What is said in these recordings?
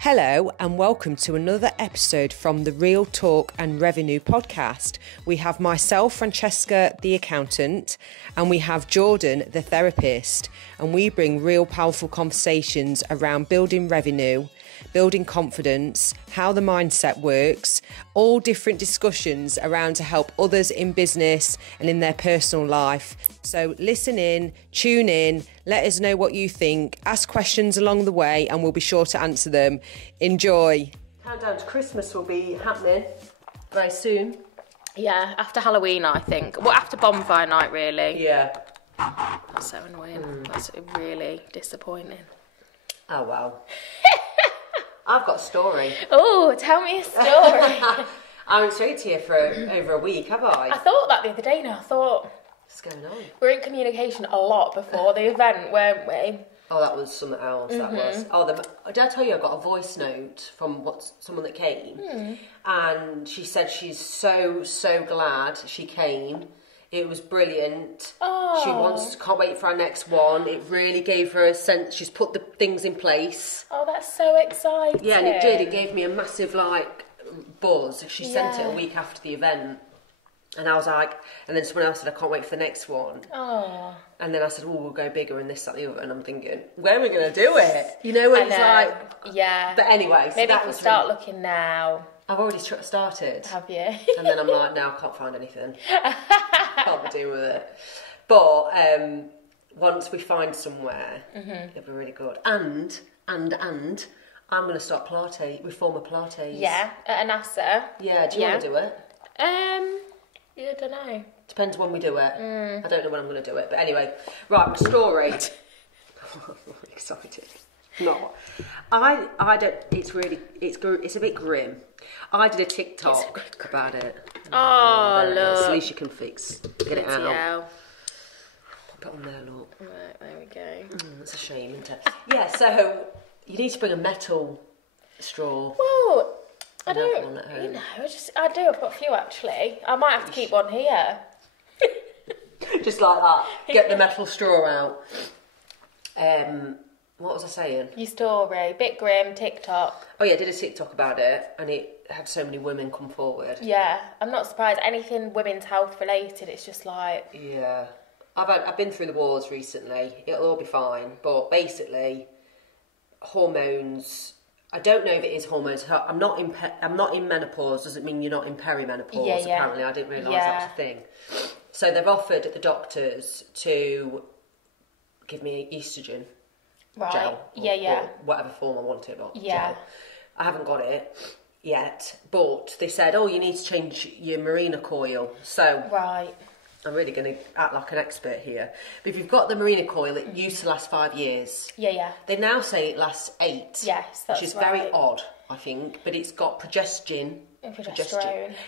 Hello and welcome to another episode from the Real Talk and Revenue podcast. We have myself, Francesca, the accountant, and we have Jordan, the therapist, and we bring real powerful conversations around building revenue, building confidence, how the mindset works, all different discussions around to help others in business and in their personal life. So listen in, tune in, let us know what you think, ask questions along the way and we'll be sure to answer them. Enjoy. Countdown to Christmas will be happening very soon. Yeah, after Halloween, I think. Well, after bonfire night, really. Yeah. That's so annoying. That's really disappointing. Oh, well. I've got a story. Oh, tell me a story. I haven't spoken to you for over a week, have I? I thought that the other day now. I thought... What's going on? We're in communication a lot before the event, weren't we? Oh, that was something else, that was. Oh, did I tell you I got a voice note from someone that came? And she said she's so glad she came. It was brilliant. Oh. She can't wait for our next one. It really gave her a sense. She's put the things in place. Oh, that's so exciting. Yeah, and it did. It gave me a massive, buzz. She sent it a week after the event. And I was like, and then someone else said, I can't wait for the next one. Oh. And then I said, we'll go bigger and this, that, the other. And I'm thinking, where are we going to do it? You know, when it's like... Yeah. But anyway, so maybe that we was start looking now. I've already started. Have you? And then I'm like, no, I can't find anything. Can't be doing with it. But once we find somewhere, it'll be really good. And I'm going to start Pilates, reformer Pilates. Yeah, at Anassa. Yeah, do you want to do it? Yeah, I don't know. Depends when we do it. I don't know when I'm going to do it. But anyway, right, my story. I'm really excited. No, I don't. It's a bit grim. I did a TikTok about it. Oh, look. At least you can get it out. Put it on there, look. Right, there we go. That's a shame, isn't it? Yeah. So you need to bring a metal straw. Well, I don't. One at home. You know, I do. I've got a few actually. I might have to keep one here. Just like that. Get the metal straw out. What was I saying? Your story, bit grim, TikTok. Oh yeah, I did a TikTok about it, and it had so many women come forward. Yeah, I'm not surprised. Anything women's health related, it's just like... Yeah. I've been through the wars recently. It'll all be fine. But basically, hormones... I don't know if it is hormones. I'm not in menopause. Doesn't mean you're not in perimenopause. Yeah. Apparently, I didn't realise that was a thing. So they've offered the doctors to give me estrogen gel. Or whatever form I want it, not gel. I haven't got it yet, but they said, you need to change your Mirena Coil. So I'm really going to act like an expert here. But if you've got the Mirena Coil, it used to last 5 years. Yeah. They now say it lasts 8. Yes, that's which is very odd, I think. But it's got progesterone.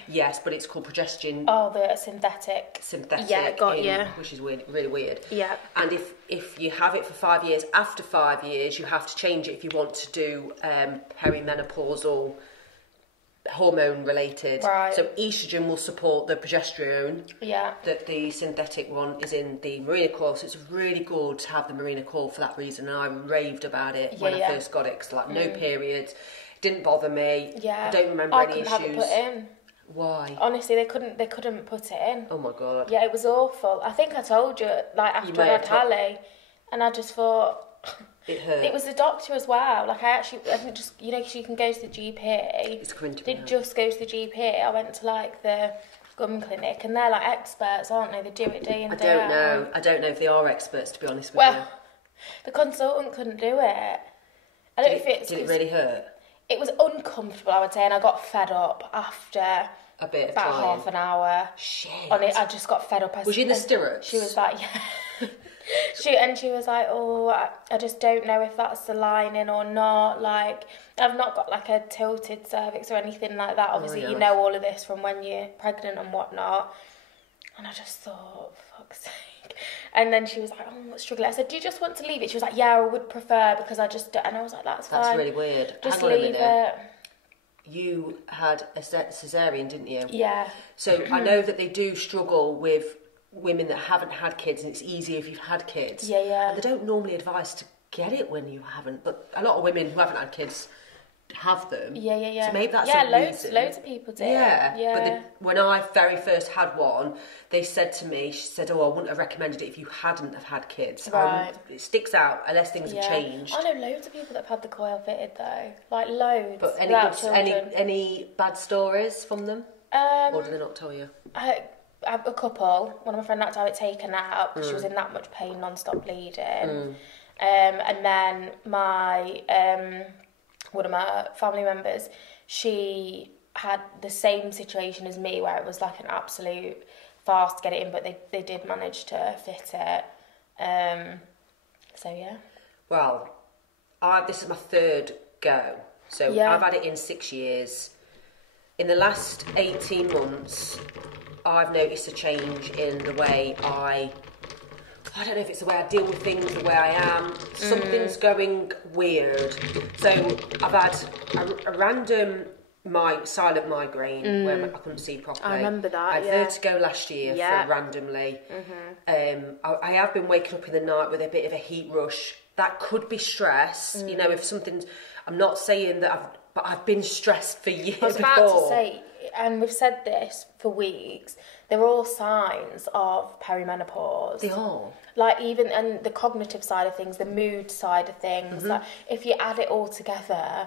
Yes, but it's called progesterone. Oh, the synthetic. Yeah, got you. Which is weird, really weird. Yeah. And if you have it for 5 years, after 5 years, you have to change it if you want to do perimenopausal hormone related. Right. So estrogen will support the progesterone. Yeah. That the synthetic one is in the Mirena Coil. So it's really good to have the Mirena Coil for that reason. And I raved about it when I first got it because no periods. Didn't bother me. Yeah. I don't remember any issues. I couldn't have it put in. Why? Honestly, they couldn't put it in. Oh my god. Yeah, it was awful. I think I told you, after I had Hallie, and I just thought... It hurt. It was the doctor as well. I think just, because you can go to the GP. It's coming to me now. Just go to the GP. I went to the gum clinic, and they're experts, aren't they? They do it day in, day out. I don't know if they are experts, to be honest with you. Well, the consultant couldn't do it. I don't know if it's... Did it really hurt? It was uncomfortable, I would say, and I got fed up after a bit of about time. Half an hour. Shit. On it, I just got fed up. Was you in the stirrups? She was like, yeah. She was like, I just don't know if that's the lining or not. I've not got a tilted cervix or anything like that. Obviously, you know all of this from when you're pregnant and whatnot. And I just thought, fuck's sake. And then she was like, I'm not struggling. I said, do you just want to leave it? She was like, yeah, I would prefer because I just... And I was like, that's fine. That's really weird. Just Hang on leave a minute. it. You had a cesarean, didn't you? Yeah. So I know that they do struggle with women that haven't had kids, and it's easier if you've had kids. Yeah. And they don't normally advise to get it when you haven't, but a lot of women who haven't had kids have them. Yeah. So maybe that's loads of people do. Yeah. But when I very first had one, she said, oh, I wouldn't have recommended it if you hadn't have had kids. Right. It sticks out unless things have changed. I know loads of people that have had the coil fitted though, like loads. But any bad stories from them? Or do they not tell you? A couple. One of my friends had to have it taken out because she was in that much pain, non-stop bleeding. And then one of my family members, she had the same situation as me where it was like an absolute farce to get it in, but they did manage to fit it. So yeah. Well, this is my third go. So I've had it in 6 years. In the last 18 months, I've noticed a change in the way I don't know if it's the way I deal with things, the way I am. Something's going weird. So I've had a random silent migraine where I couldn't see properly. I remember that, I had vertigo last year randomly. I have been waking up in the night with a bit of a heat rush. That could be stress. You know, if something's... I'm not saying that but I've been stressed for years before. I was about to say, and we've said this for weeks, they're all signs of perimenopause. They are. Like and the cognitive side of things, the mood side of things, like if you add it all together,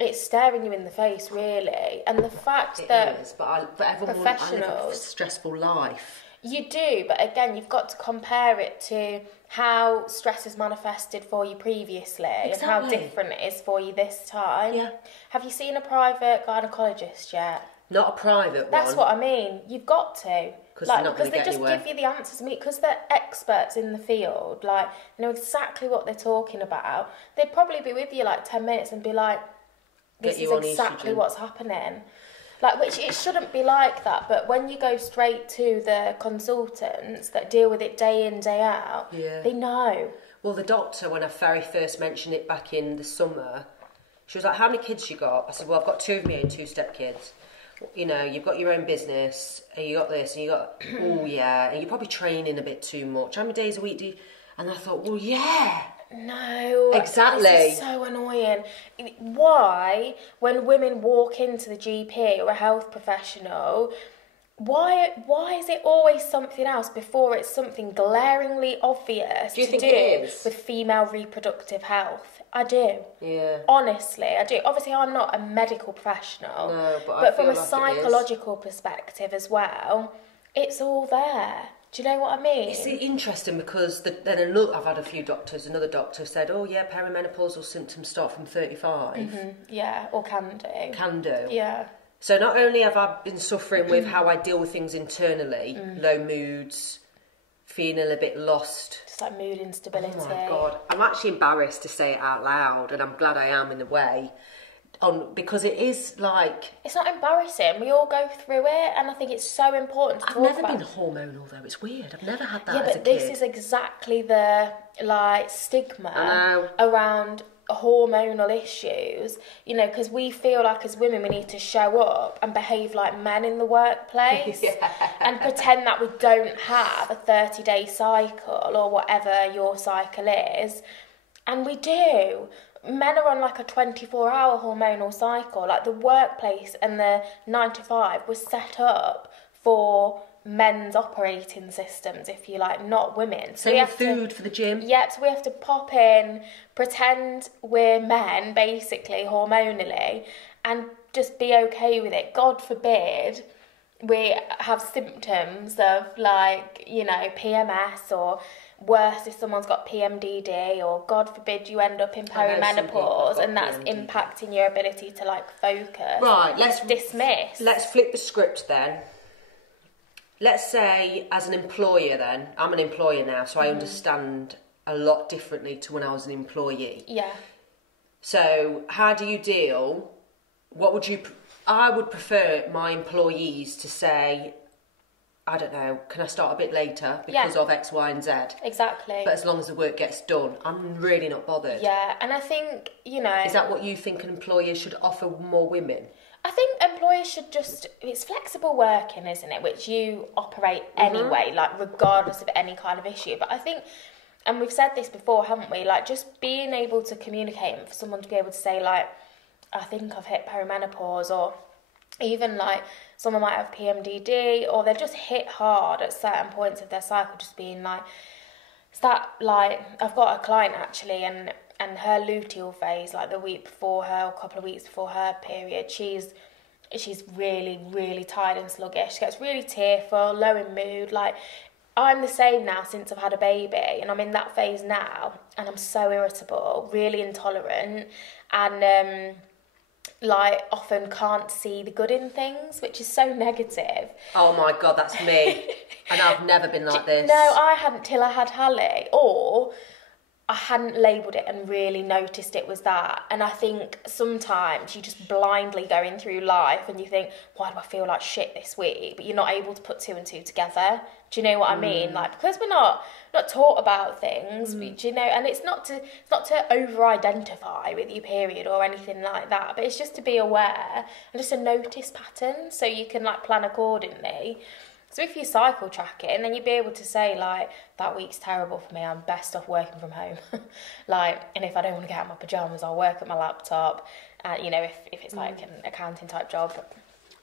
it's staring you in the face, really. And the fact that is, but everyone I live a stressful life. You do, but again, you've got to compare it to how stress has manifested for you previously and how different it is for you this time. Yeah. Have you seen a private gynaecologist yet? Not a private one. That's what I mean. You've got to. Because they just give you the answers. Because they're experts in the field, like, they know exactly what they're talking about. They'd probably be with you like 10 minutes and be like, this is exactly what's happening. Like, which it shouldn't be like that, but when you go straight to the consultants that deal with it day in, day out, they know. Well, the doctor, when I very first mentioned it back in the summer, she was like, how many kids you got? I said, well, I've got 2 of me and 2 stepkids. You know, you've got your own business, and you got this, and you got, and you're probably training a bit too much. How many days a week do you... And I thought, well, yeah. No, exactly. This is so annoying. Why, when women walk into the GP or a health professional, why is it always something else before it's something glaringly obvious do you think do it is? With female reproductive health? I do. Yeah. Honestly, I do. Obviously, I'm not a medical professional, no, but from a psychological perspective as well, it's all there. Do you know what I mean? It's interesting because I've had a few doctors. Another doctor said, "Oh yeah, perimenopausal symptoms start from 35." Yeah, or can do. Can do. Yeah. So not only have I been suffering with how I deal with things internally, low moods, feeling a bit lost, just like mood instability. Oh my God, I'm actually embarrassed to say it out loud, and I'm glad I am in a way. Because it is like... It's not embarrassing. We all go through it, and I think it's so important to talk about. I've never been hormonal, though. It's weird. I've never had that as a kid. Yeah, but this is exactly the, stigma around hormonal issues, because we feel like as women we need to show up and behave like men in the workplace and pretend that we don't have a 30-day cycle or whatever your cycle is, and we do. Men are on a 24-hour hormonal cycle. Like, the workplace and the 9 to 5 was set up for men's operating systems, if you like, not women. So we have food for the gym. Yep, so we have to pop in, pretend we're men, basically, hormonally, and just be okay with it. God forbid we have symptoms of, PMS, or worse if someone's got PMDD, or God forbid you end up in perimenopause and that's PMDD. Impacting your ability to focus. Right, let's dismiss. Let's flip the script then. Let's say as an employer then, I'm an employer now, so I understand a lot differently to when I was an employee. Yeah. So how do you deal, I would prefer my employees to say, I don't know, can I start a bit later because of X, Y and Z? Exactly. But as long as the work gets done, I'm really not bothered. Yeah, and I think, Is that what you think an employer should offer more women? I think employers should it's flexible working, isn't it? Which you operate anyway, regardless of any kind of issue. But I think, and we've said this before, haven't we? Just being able to communicate and for someone to be able to say, I think I've hit perimenopause, or even like someone might have PMDD, or they've just hit hard at certain points of their cycle, just being like, it's that, like, I've got a client actually, and her luteal phase, like the week before her, or a couple of weeks before her period, she's really, really tired and sluggish. She gets really tearful, low in mood. Like, I'm the same now since I've had a baby, and I'm in that phase now, and I'm so irritable, really intolerant, and like often can't see the good in things, which is so negative. Oh my God, that's me. And I've never been like this. No, I hadn't till I had Hallie, or I hadn't labelled it and really noticed it was that. And I think sometimes you just blindly going through life and you think, why do I feel like shit this week? But you're not able to put two and two together. Do you know what I mean? Like, because we're not taught about things, do you know? And it's not to over-identify with your period or anything like that, but it's just to be aware and just to notice patterns so you can like plan accordingly. So if you cycle track it, and then you'd be able to say, like, that week's terrible for me, I'm best off working from home. Like, and if I don't want to get out of my pyjamas, I'll work at my laptop. You know, if it's like an accounting type job.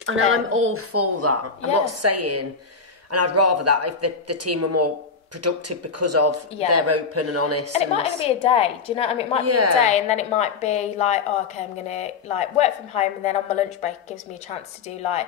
And I'm all for that. I'm not saying, and I'd rather that if the team were more productive because of they're open and honest. And it might only be a day, do you know what I mean? It might be a day, and then it might be like, oh, okay, I'm going to like work from home, and then on my lunch break it gives me a chance to do like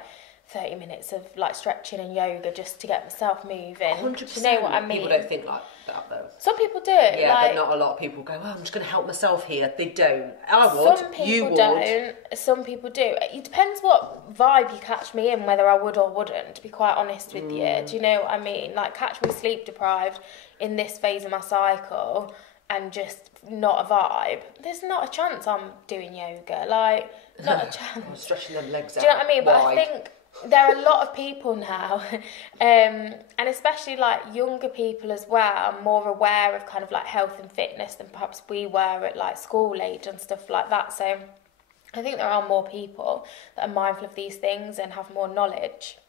30 minutes of like stretching and yoga just to get myself moving. 100%. Do you know what I mean? People don't think like that though. Some people do. Yeah, like, but not a lot of people go, oh, I'm just going to help myself here. They don't. I would. Some people you would. don't. Some people do. It depends what vibe you catch me in, whether I would or wouldn't, to be quite honest with you. Do you know what I mean? Like, catch me sleep deprived in this phase of my cycle and just not a vibe. There's not a chance I'm doing yoga. Like, not a chance. I'm stretching them legs out. Do you know what I mean? But wide. I think there are a lot of people now, and especially like younger people as well, are more aware of kind of like health and fitness than perhaps we were at like school age and stuff like that. So I think there are more people that are mindful of these things and have more knowledge.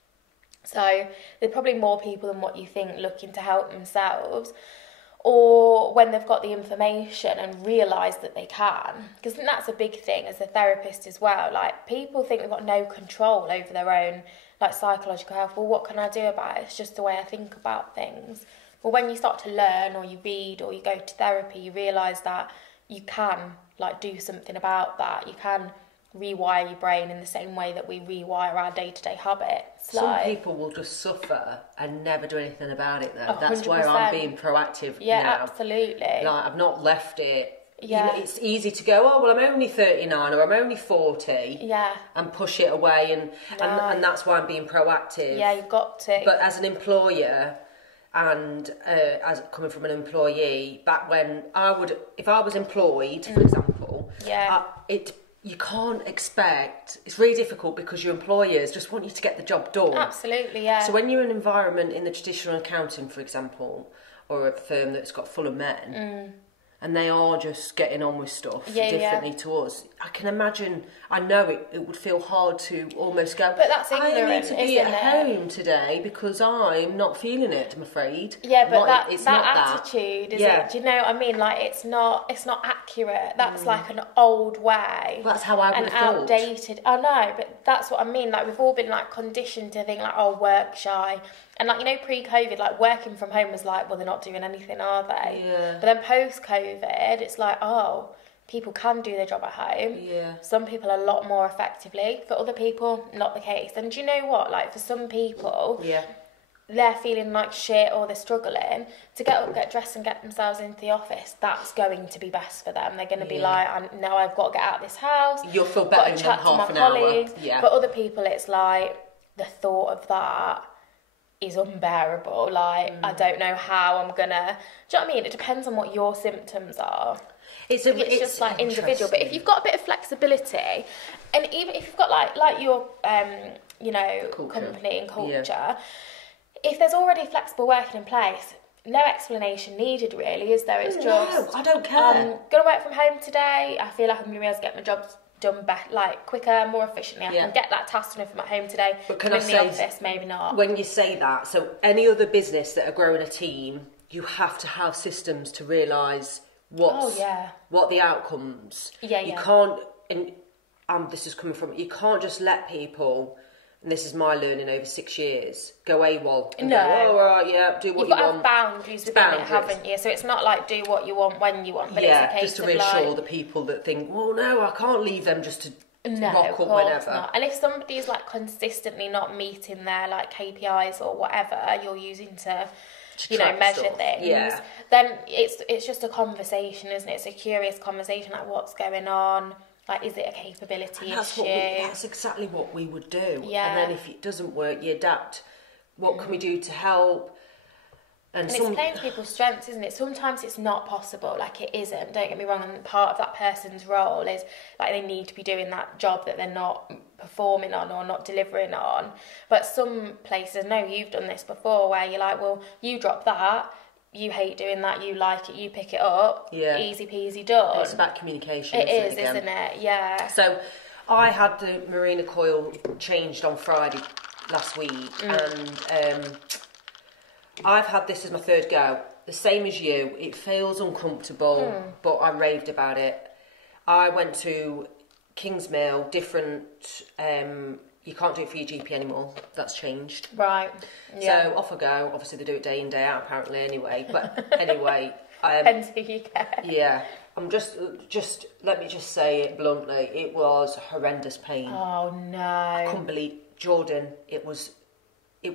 So there's probably more people than what you think looking to help themselves, or when they've got the information and realise that they can. Because I think that's a big thing as a therapist as well. Like, people think they've got no control over their own like psychological health. Well, what can I do about it? It's just the way I think about things. Well, when you start to learn, or you read, or you go to therapy, you realise that you can like do something about that. You can rewire your brain in the same way that we rewire our day-to-day habits. Some people will just suffer and never do anything about it though. 100%. That's where I'm being proactive now. Absolutely. Like, I've not left it. Yeah. You know, it's easy to go, oh, well, I'm only 39 or I'm only 40. Yeah. And push it away, and that's why I'm being proactive. Yeah, you've got to. But as an employer, and as coming from an employee, back when if I was employed, for example, you can't expect, it's really difficult because your employers just want you to get the job done. Absolutely, yeah. So when you're in an environment in the traditional accounting, for example, or a firm that's got full of men, and they are just getting on with stuff differently to us, I can imagine, I know it would feel hard to almost go, but that's ignorant, I need to be at home today because I'm not feeling it, I'm afraid. Yeah, but that attitude, is it? Do you know what I mean? Like, it's not accurate. That's like an old way. Well, that's how I would have thought. Outdated. I know, but that's what I mean. Like, we've all been like conditioned to think like, oh, work shy. And like, you know, pre-COVID, like working from home was like, well, they're not doing anything, are they? Yeah. But then post-COVID, it's like, oh, people can do their job at home. Yeah. Some people a lot more effectively. For other people, not the case. And do you know what? Like, for some people, they're feeling like shit or they're struggling to get up, get dressed and get themselves into the office. That's going to be best for them. They're going to be like, I know I've got to get out of this house. You'll feel better in half an hour. Yeah. But other people, it's like the thought of that is unbearable. Like, I don't know how I'm gonna. Do you know what I mean? It depends on what your symptoms are. It's just like individual. But if you've got a bit of flexibility, and even if you've got like your you know, culture. Company and culture, if there's already flexible working in place, no explanation needed really, is there? It's just, I don't care. I'm gonna work from home today. I feel like I'm gonna be able to get my job done better, like quicker, more efficiently. I can get that task done from at home today. But can I say, in the office, maybe not. When you say that, so any other business that are growing a team, you have to have systems to realise what the outcomes. Yeah, you can't. And this is coming from, you can't just let people, and this is my learning over 6 years, go AWOL and go, oh, right, yeah, do what you want. You've got to have boundaries within it, haven't you? So it's not like do what you want when you want, but it's a case just to reassure the people that think, well, no, I can't leave them just to rock up whenever. Not. And if somebody's like consistently not meeting their like KPIs or whatever you're using to measure stuff. Things, then it's just a conversation, isn't it? It's a curious conversation, like what's going on. Like, is it a capability issue? That's exactly what we would do. Yeah. And then if it doesn't work, you adapt. What can we do to help? And it's playing to people's strengths, isn't it? Sometimes it's not possible, like it isn't, don't get me wrong, and part of that person's role is like they need to be doing that job that they're not performing on or not delivering on. But some places, no, you've done this before, where you're like, well, you drop that, you hate doing that, you like it, you pick it up, easy peasy done. It's about communication, isn't it? Yeah. So I had the Mirena Coil changed on Friday last week, and I've had this as my third go. The same as you. It feels uncomfortable, but I raved about it. I went to Kingsmill, different... you can't do it for your GP anymore. That's changed. Right. Yeah. So off I go. Obviously, they do it day in, day out, apparently, anyway. But anyway... Depends who you get. Yeah. I'm just... Let me just say it bluntly. It was horrendous pain. Oh, no. I couldn't believe... Jordan, it was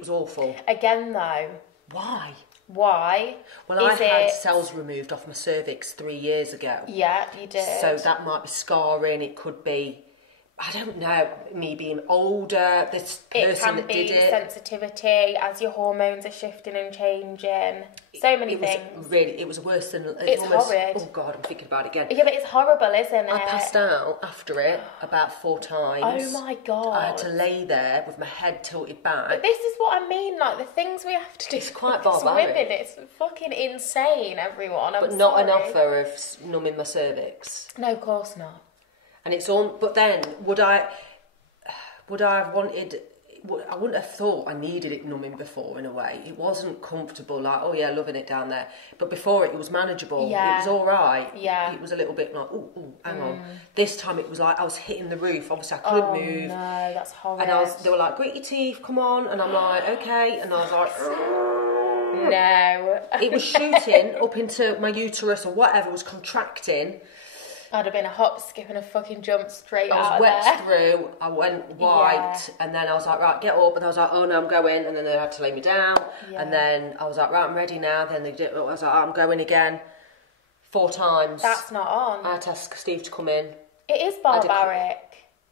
awful. Again, though... Why? Well, I had cells removed off my cervix 3 years ago. Yeah, you did. So that might be scarring. It could be, I don't know, me being older. This person that did it. It can be sensitivity as your hormones are shifting and changing. So many things. It was worse than... It's horrid. Oh, God, I'm thinking about it again. Yeah, but it's horrible, isn't it? I passed out after it about 4 times. Oh, my God. I had to lay there with my head tilted back. But this is what I mean, like, the things we have to do. It's quite barbaric. Women, it's fucking insane, everyone. But not an offer of numbing my cervix. No, of course not. And it's on... But then, would I have wanted... I wouldn't have thought I needed it numbing before, in a way. It wasn't comfortable, like, oh yeah, loving it down there. But before it was manageable. Yeah. It was all right. Yeah. It was a little bit like, ooh, hang on. This time it was like I was hitting the roof. Obviously, I couldn't move. No, that's horrible. And they were like, grit your teeth, come on. And I'm like, okay. And I was like, no. It was shooting up into my uterus or whatever, was contracting. I'd have been a hop, skip and a fucking jump straight out I was wet there. through, I went white, and then I was like, right, get up, and I was like, oh no, I'm going, and then they had to lay me down, and then I was like, right, I'm ready now, then they did, I was like, I'm going again, 4 times. That's not on. I had to ask Steve to come in. It is barbaric.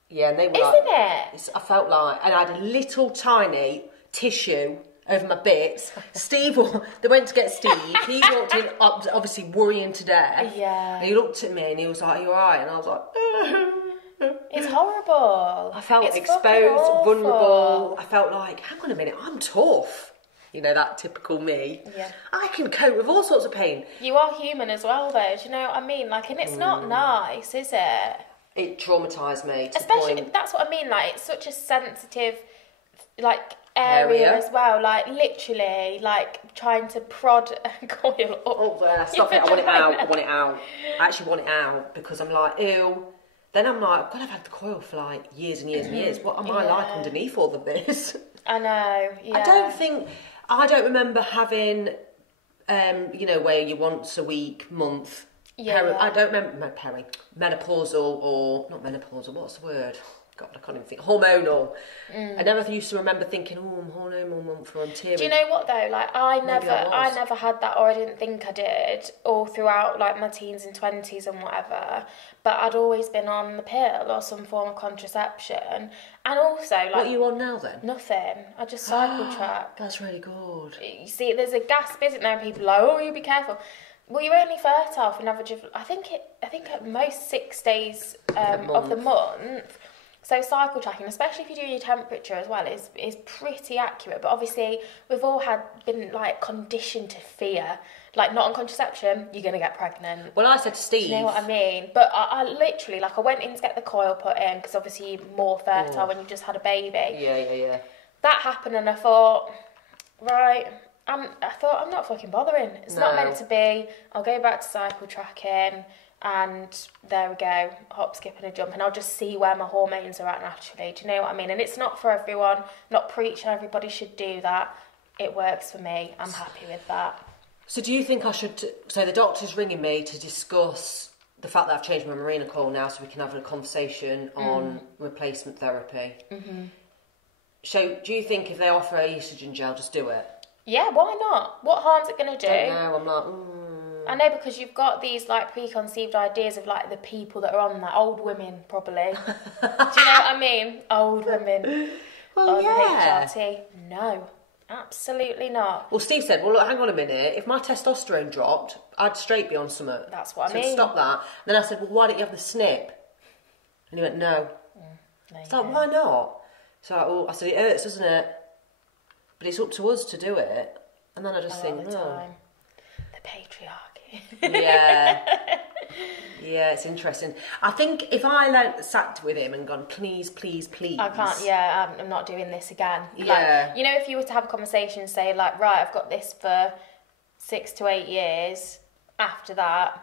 Yeah, and they were Isn't it? I felt like, and I had a little tiny tissue over my bits. Steve, they went to get Steve. He walked in, obviously worrying to death. Yeah. And he looked at me and he was like, are you alright? And I was like, It's horrible. I felt exposed, vulnerable. I felt like, hang on a minute, I'm tough. You know, that typical me. Yeah. I can cope with all sorts of pain. You are human as well, though. Do you know what I mean? Like, and it's not nice, is it? It traumatised me. Especially, that's what I mean. Like, it's such a sensitive, like, area as well, like literally, like trying to prod a coil up. Oh, stop it! I want it out. I actually want it out because I'm like, ew. Then I'm like, God, I've had the coil for like years and years and years. What am I like underneath all of this? I know. Yeah. I don't remember having, you know, where you once a week, month. Yeah. I don't remember menopausal or not menopausal. What's the word? God, I can't even think. Hormonal. I never used to remember thinking, oh, I'm hormonal month or I'm tearing. Do you know what though? Like I never had that, or I didn't think I did, all throughout like my teens and 20s and whatever. But I'd always been on the pill or some form of contraception, and also like. What are you on now then? Nothing. I just cycle track. That's really good. You see, there's a gasp, isn't there? And people are like, oh, you be careful. Well, you're only fertile for an average of I think at most 6 days of the month. So cycle tracking, especially if you do your temperature as well, is pretty accurate. But obviously, we've all been like conditioned to fear, like not on contraception, you're gonna get pregnant. Well, I said to Steve, do you know what I mean? But I literally, like, I went in to get the coil put in because obviously you're more fertile when you've just had a baby. Yeah. That happened, and I thought, right. I'm not fucking bothering. It's not meant to be. I'll go back to cycle tracking. and there we go, hop, skip and a jump, and I'll just see where my hormones are at naturally. Do you know what I mean? And it's not for everyone, not preaching everybody should do that. It works for me. I'm happy with that. So do you think I should... So the doctor's ringing me to discuss the fact that I've changed my Mirena Coil now, so we can have a conversation on replacement therapy. Mm-hmm. So do you think if they offer a oestrogen gel, just do it? Yeah, why not? What harm's it going to do? I don't know, I'm like... I know, because you've got these like preconceived ideas of like the people that are on that. Old women, probably. Do you know what I mean? Old women. Well, on yeah. HRT. No, absolutely not. Well, Steve said, well, look, hang on a minute. If my testosterone dropped, I'd straight be on something. That's what I mean. So stop that. Then I said, well, why don't you have the snip? And he went, no. It's like, why not? So I said, it hurts, doesn't it? But it's up to us to do it. And then I just think, the patriarchy. Yeah. Yeah, it's interesting. I think if I sat with him and gone, please, please, please. I can't, I'm not doing this again. Yeah. Like, you know, if you were to have a conversation, say like, right, I've got this for 6 to 8 years. After that,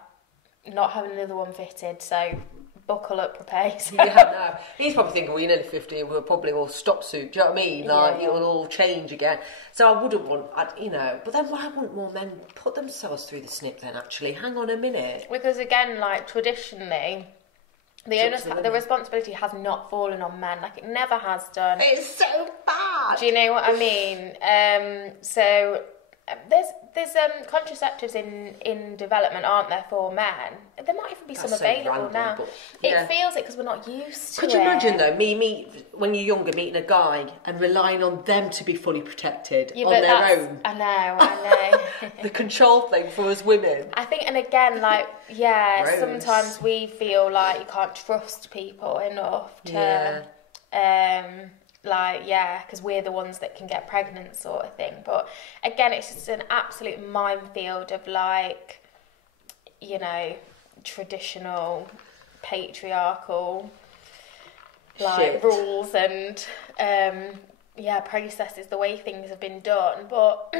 not having another one fitted, so buckle up, prepare. So. Yeah, no. He's probably thinking, well, you're nearly 50, we'll probably all stop soon. Do you know what I mean? Like, it'll all change again. So I wouldn't want, but then why wouldn't more men put themselves through the snip then, actually? Hang on a minute. Because again, like, traditionally, the responsibility has not fallen on men. Like, it never has done. It's so bad. Do you know what I mean? So there's contraceptives in development, aren't there, for men? There might even be some available now. It feels it because we're not used to it. Could you imagine though, when you're younger, meeting a guy and relying on them to be fully protected on their own? I know. The control thing for us women. I think, and again, like, sometimes we feel like you can't trust people enough to, because we're the ones that can get pregnant, sort of thing. But again, it's just an absolute minefield of like, traditional patriarchal rules and processes, the way things have been done. But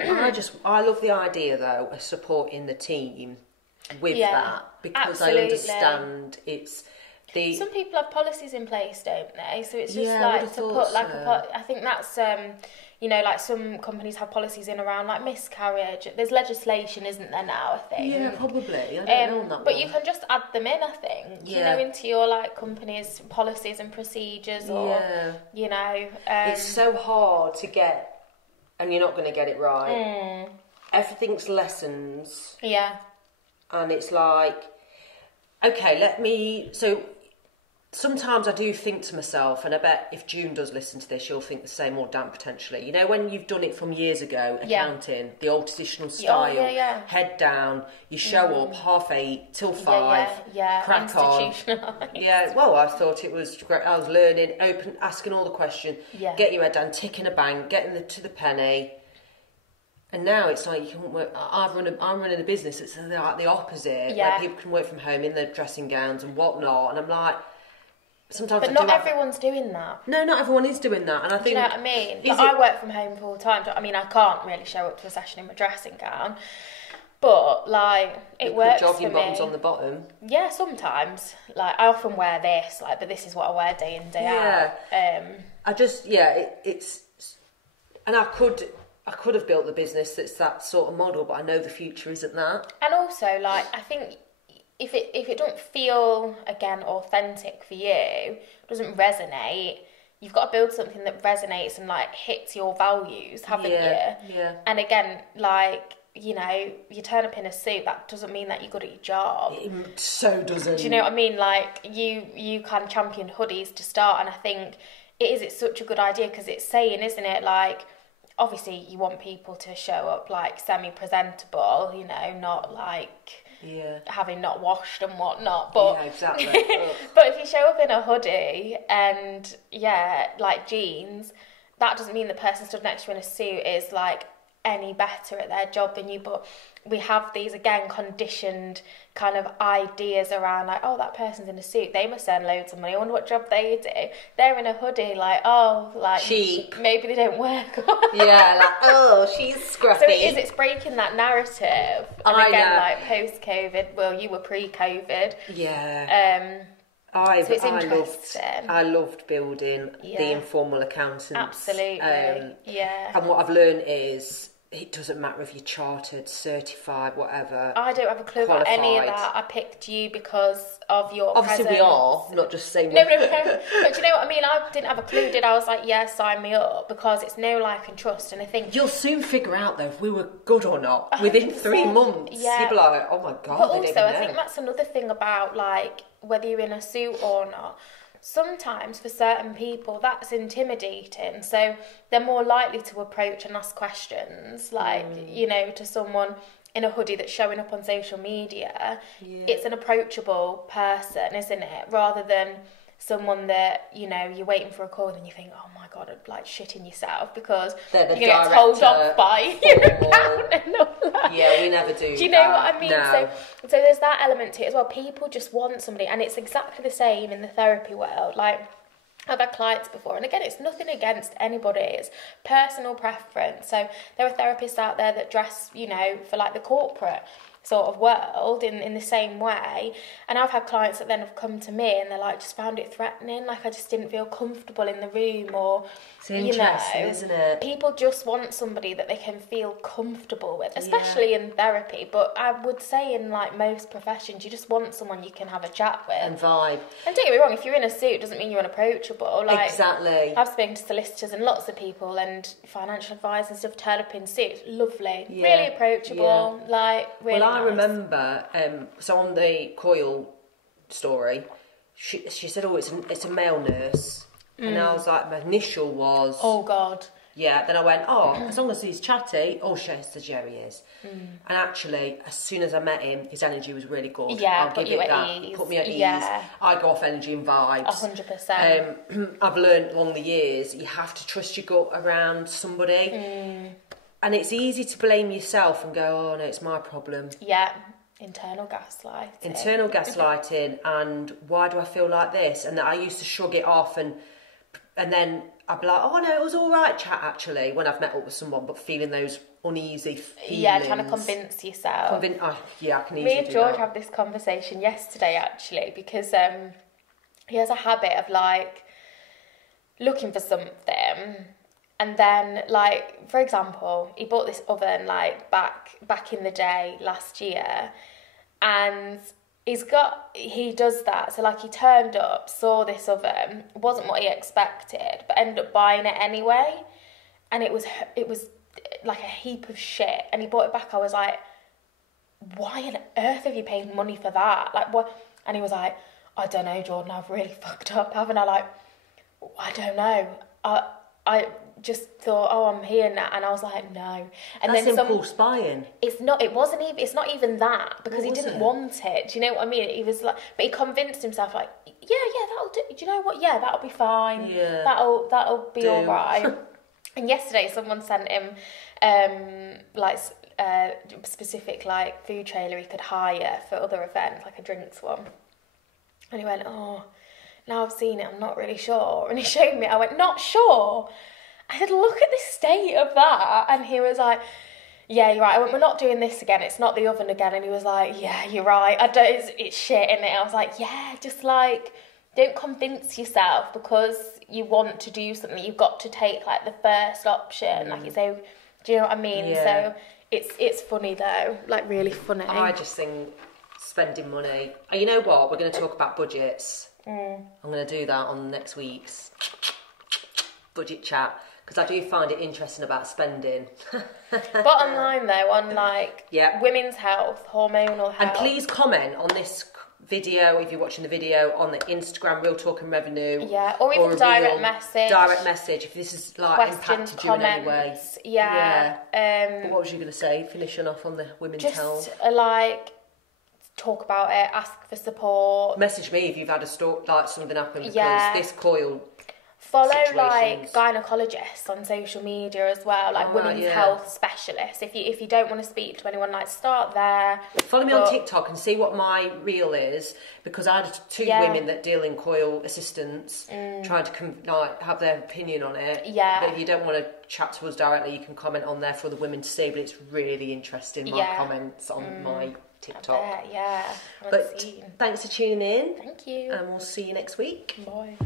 I love the idea though of supporting the team with that, because absolutely. I understand it's some people have policies in place, don't they? So it's just like to put like I think that's like some companies have policies in around like miscarriage. There's legislation, isn't there now, I think? Yeah, probably. I don't know on that but one. you can just add them in, I think, into your like company's policies and procedures, or it's so hard to get, and you're not going to get it right. Everything's lessons. Yeah. And it's like, okay, so sometimes I do think to myself, and I bet if June does listen to this, she'll think the same, or Dan potentially. You know, when you've done it from years ago, accounting, the old traditional style, head down, you show up 8:30 till 5, crack on. Yeah, well, I thought it was great. I was learning, asking all the questions, get your head down, ticking a bank, getting to the penny. And now it's like you can work. I'm running a business. It's like the opposite, where people can work from home in their dressing gowns and whatnot. And I'm like, sometimes. But not everyone's doing that. No, not everyone is doing that. And I think. Do you know what I mean? Like, I work from home full time. I mean, I can't really show up to a session in my dressing gown, but like it works for me. Jogging bottoms on the bottom. Yeah, sometimes. Like I often wear this, but this is what I wear day in day out. I just it's, and I could have built the business that's that sort of model, but I know the future isn't that. And also, like, I think if it don't feel, again, authentic for you, doesn't resonate, you've got to build something that resonates and, like, hits your values, haven't you? Yeah. And again, like, you turn up in a suit, that doesn't mean that you're good at your job. It so doesn't. Do you know what I mean? Like, you can champion hoodies to start, and I think it's such a good idea, because it's saying, isn't it, like, obviously you want people to show up like semi-presentable, not like having not washed and whatnot, but exactly. But if you show up in a hoodie and like jeans, that doesn't mean the person stood next to you in a suit is like any better at their job than you. But we have these, again, conditioned kind of ideas around, like, oh, that person's in a suit, they must earn loads of money, I wonder what job they do. They're in a hoodie, like, oh, like, cheap, maybe they don't work. Yeah, like, oh, she's scruffy. So it's breaking that narrative. And again, like, post-COVID, well, you were pre-COVID. Yeah. So it's interesting. I loved building the informal accountants. Absolutely. And what I've learned is, it doesn't matter if you're chartered, certified, whatever. I don't have a clue about any of that. I picked you because of your Obviously presence. we are, not just saying... No. But do you know what I mean? I didn't have a clue, did I? Was like, yeah, sign me up, because it's know, like, and trust. And I think... You'll soon figure out, though, if we were good or not. 100%. Within 3 months. Yeah. You'll be like, oh my God, but also, I think that's another thing about, like, whether you're in a suit or not. Sometimes for certain people that's intimidating, so they're more likely to approach and ask questions, like, you know, to someone in a hoodie that's showing up on social media. It's an approachable person, isn't it, rather than someone that, you know, you're waiting for a call and you think, oh my God, I'd like shitting yourself because you're going to get told off by your accountant. Yeah, we never do. Do you know what I mean? No. So there's that element to it as well. People just want somebody, and it's exactly the same in the therapy world. Like, I've had clients before, and again, it's nothing against anybody, it's personal preference. So there are therapists out there that dress, you know, for like the corporate sort of world in the same way, and I've had clients that then have come to me and they're like, just found it threatening, like I just didn't feel comfortable in the room, or it's interesting, isn't it? People just want somebody that they can feel comfortable with, especially in therapy, but I would say in like most professions, you just want someone you can have a chat with and vibe. And don't get me wrong, if you're in a suit, it doesn't mean you're unapproachable. Like, exactly. I've spoken to solicitors and lots of people and financial advisors and stuff turn up in suits, lovely, really approachable, like really nice. I remember, so on the Coil story, she said, oh, it's a male nurse. And I was like, my initial was... oh, God. Yeah, then I went, oh, as long as he's chatty, oh, she says, yeah, he is. And actually, as soon as I met him, his energy was really good. Yeah, put me at ease. I go off energy and vibes. 100%. I've learned along the years, you have to trust your gut around somebody. And it's easy to blame yourself and go, oh no, it's my problem. Yeah, internal gaslighting. And why do I feel like this? And I used to shrug it off, and then I'd be like, oh no, it was all right, chat, actually, when I've met up with someone, but feeling those uneasy feelings. Yeah, trying to convince yourself. I can easily do that. Me and George had this conversation yesterday, actually, because he has a habit of, like, looking for something. And then, like, for example, he bought this oven, like, back in the day, last year, and he does that. So, like, he turned up, saw this oven, wasn't what he expected, but ended up buying it anyway, and it was like a heap of shit, and he bought it back. I was like, why on earth have you paid money for that? Like, what? And he was like, I don't know, Jordan, I've really fucked up, haven't I? Like, I don't know. I just thought, oh, I'm here now, and I was like, no. And that's then impulse buying. It's not even that, because he didn't want it. Do you know what I mean? He was like, but he convinced himself, like, yeah, that'll do. Do you know what? Yeah, that'll be fine. Yeah, that'll be all right. And yesterday, someone sent him like a specific like food trailer he could hire for other events, like a drinks one. And he went, oh, now I've seen it, I'm not really sure. And he showed me. I went, not sure? I said, look at the state of that. And he was like, yeah, you're right. I went, we're not doing this again. It's not the oven again. And he was like, yeah, you're right. It's shit, innit? I was like, yeah, just like, don't convince yourself because you want to do something. You've got to take like the first option. Like, so, do you know what I mean? Yeah. So it's funny though, like really funny. I just think spending money. You know what? We're going to talk about budgets. I'm going to do that on next week's budget chat, because I do find it interesting about spending. Bottom line though, on like women's health, hormonal health. And please comment on this video, if you're watching the video, on the Instagram, Real Talk and Revenue. Yeah, or even direct message. If this is like impacted you in any way. Yeah. But what was you going to say, finishing off on the women's health? Just like, talk about it, ask for support. Message me if you've had a story, like something happen, because this coil Follow like gynecologists on social media as well, like women's health specialists. If you don't want to speak to anyone, like start there. Follow me on TikTok and see what my reel is, because I had two women that deal in coil assistance trying to have their opinion on it. Yeah. But if you don't want to chat to us directly, you can comment on there for the women to see. But it's really interesting, my comments on my TikTok. I bet, yeah. But thanks for tuning in. Thank you. And we'll see you next week. Bye.